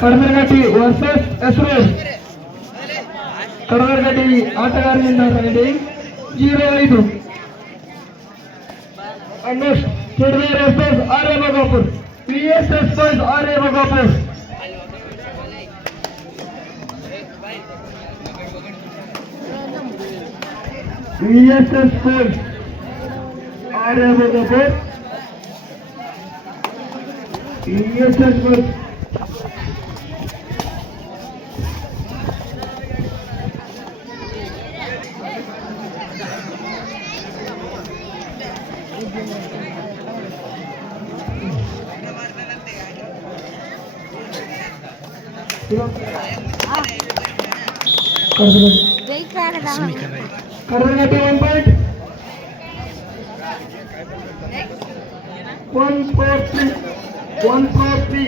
ಕಡಮರಗಟ್ಟಿ versus ಎಸ್ರೋಜ್ ಕಡಮರಗಟ್ಟಿ ಆಟಗಾರರಿಂದ ತಗೊಂಡು zero ಐದು and next ಚಿಡ್ವೇರ್ versus R A ಮಗಾಪುರ್ P S S versus R A ಮಗಾಪುರ್ VSS 4 RM over 4 Karnataka one point one four three one four three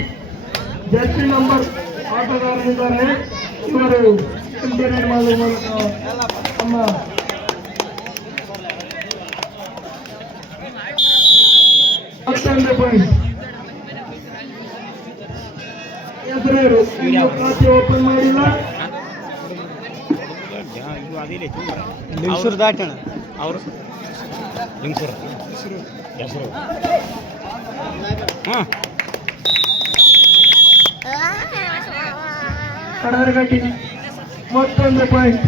jersey number ಆಟಗಾರರಿದ್ದಾರೆ. ಇವರು internet ಮಾಡುವ ಮೂಲಕ ತಮ್ಮ ಹತ್ತೊಂದು point ಇನ್ನು ಖಾತೆ open ಮಾಡಿಲ್ಲ. ಲಿಂಗಸೂರು ದಾಟಣ. ಅವರು ಲಿಂಗಸೂರು. ಹೆಸರು. ಹಾಂ. ಕಡರಗಟ್ಟಿ ಮತ್ತೊಂದು point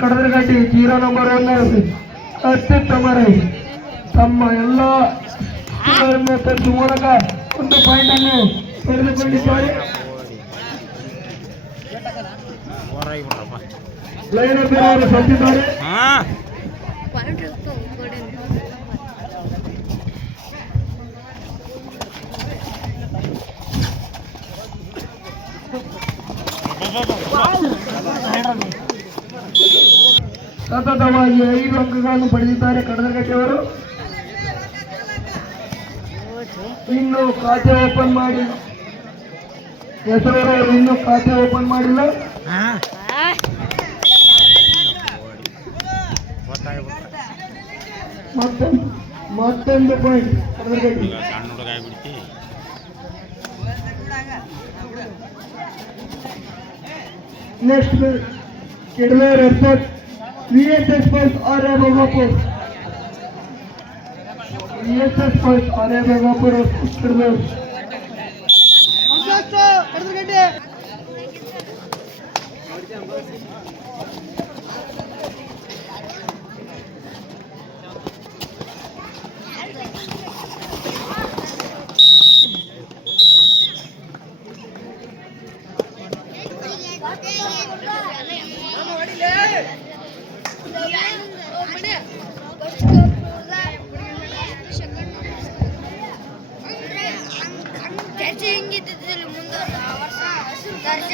Kadadaragatti zero number one ಅತ್ಯುತ್ತಮ ರೈಡ್ ತಮ್ಮ ಎಲ್ಲ ಗಳನ್ನು ತರುವ ಮೂಲಕ ಒಂದು ಪಾಯಿಂಟ್ ಅನ್ನು ಪಡೆದುಕೊಂಡಿದ್ದಾರೆ ಸತತವಾಗಿ ಐದು ಅಂಕಗಳನ್ನು ಪಡೆದಿದ್ದಾರೆ ಕಡದರಗಟ್ಟಿಯವರು ಇನ್ನು ಖಾತೆ ಓಪನ್ ಮಾಡಿ. ಹೆಸರವರು ಇನ್ನೂ ಖಾತೆ ಓಪನ್ ಮಾಡಿಲ್ಲ. మొత్తం మొత్తం చెప్పండి నెక్స్ట్ ఇరవై airport VSS post S Bhogapur VSS post R A Bhogapur ఇరవై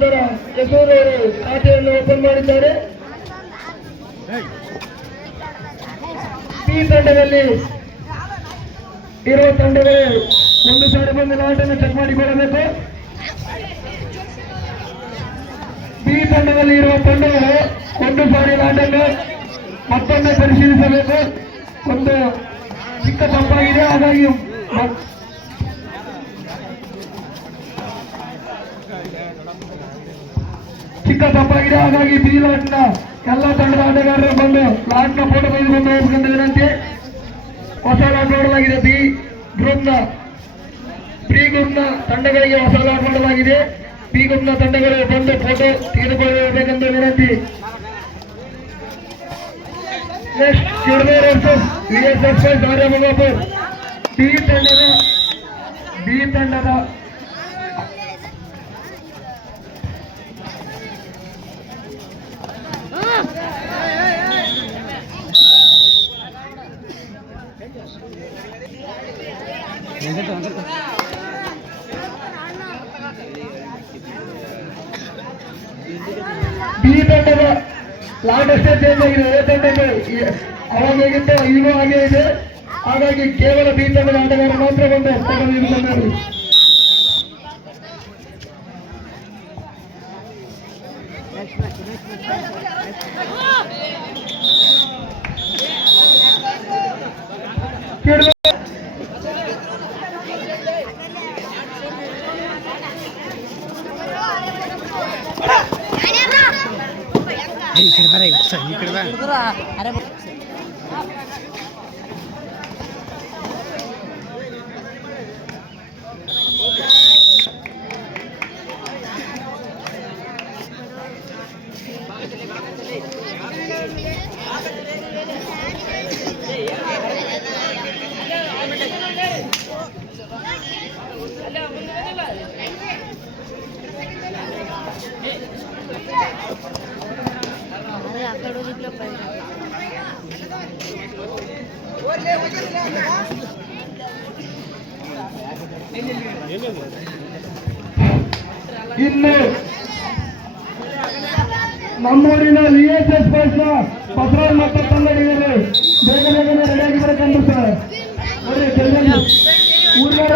ನಂತರ ಯಶೋರ್ ಅವರು ಖಾತೆಯನ್ನು ಓಪನ್ ಮಾಡಿದ್ದಾರೆ. ಈ ತಂಡದಲ್ಲಿ ಇರುವ ತಂಡಗಳು ಒಂದು ಸಾರಿ ಬಂದು ಲಾಟನ್ನು ಚೆಕ್ ಮಾಡಿಕೊಳ್ಳಬೇಕು ಬಿ ತಂಡದಲ್ಲಿ ಇರುವ ತಂಡಗಳು ಒಂದು ಸಾರಿ ಲಾಟನ್ನು ಮತ್ತೊಮ್ಮೆ ಪರಿಶೀಲಿಸಬೇಕು. ಒಂದು ಚಿಕ್ಕ ತಪ್ಪಾಗಿದೆ ಹಾಗಾಗಿ ಚಿಕ್ಕ ತಪ್ಪಾಗಿದೆ ಹಾಗಾಗಿ ಬಿ ಲಾಟ್ನ ಎಲ್ಲ ತಂಡದ ಆಟಗಾರರು ಬಂದು ಲಾಟ್ನ ಫೋಟೋ ತೆಗೆದುಕೊಂಡು ಹೋಗ್ಬೇಕಂತ ವಿನಂತಿ. ಹೊಸ ಲಾಟ್ ನೋಡಲಾಗಿದೆ ಬಿ ಗ್ರೂಪ್ನ ಬಿ ಗ್ರೂಪ್ನ ತಂಡಗಳಿಗೆ ಹೊಸ ಲಾಟ್ ಮಾಡಲಾಗಿದೆ ಬಿ ಗ್ರೂಪ್ನ ತಂಡಗಳು ಬಂದು ಫೋಟೋ ತೆಗೆದುಕೊಳ್ಳಬೇಕೆಂದು ವಿನಂತಿ. ನೆಕ್ಸ್ಟ್ ಬಿ ತಂಡದ ಬಿ ತಂಡದ ಬಿ ತಂಡದ ಲಾಟ್ ಅಷ್ಟೇ ಚೇಂಜ್ ಆಗಿದೆ ಎ ತಂಡದ್ದು ಈ- ಅವಾಗ ಹೇಗಿತ್ತು ಹಾಗೆ ಇದೆ. ಹಾಗಾಗಿ ಕೇವಲ ಬಿ ತಂಡದ ಆಟಗಾರ ಮಾತ್ರ ಬಂದು ತೆಗೆದುಕೊಂಡರು ಕೇಳುವ इकडे बघा इकडे बघा अरे ಇನ್ನು ನಮ್ಮೂರಿನ ವಿ ಎಸ್ ಎಸ್ ಬಸ್ನ ಮತ್ತು ಕನ್ನಡಿಗರು ಬೇಗ ಬೇಗನೆ ರೆಡಿಯಾಗಿ ಬರಕಂಡು ಸರ್. ಊರ್ಗಾರ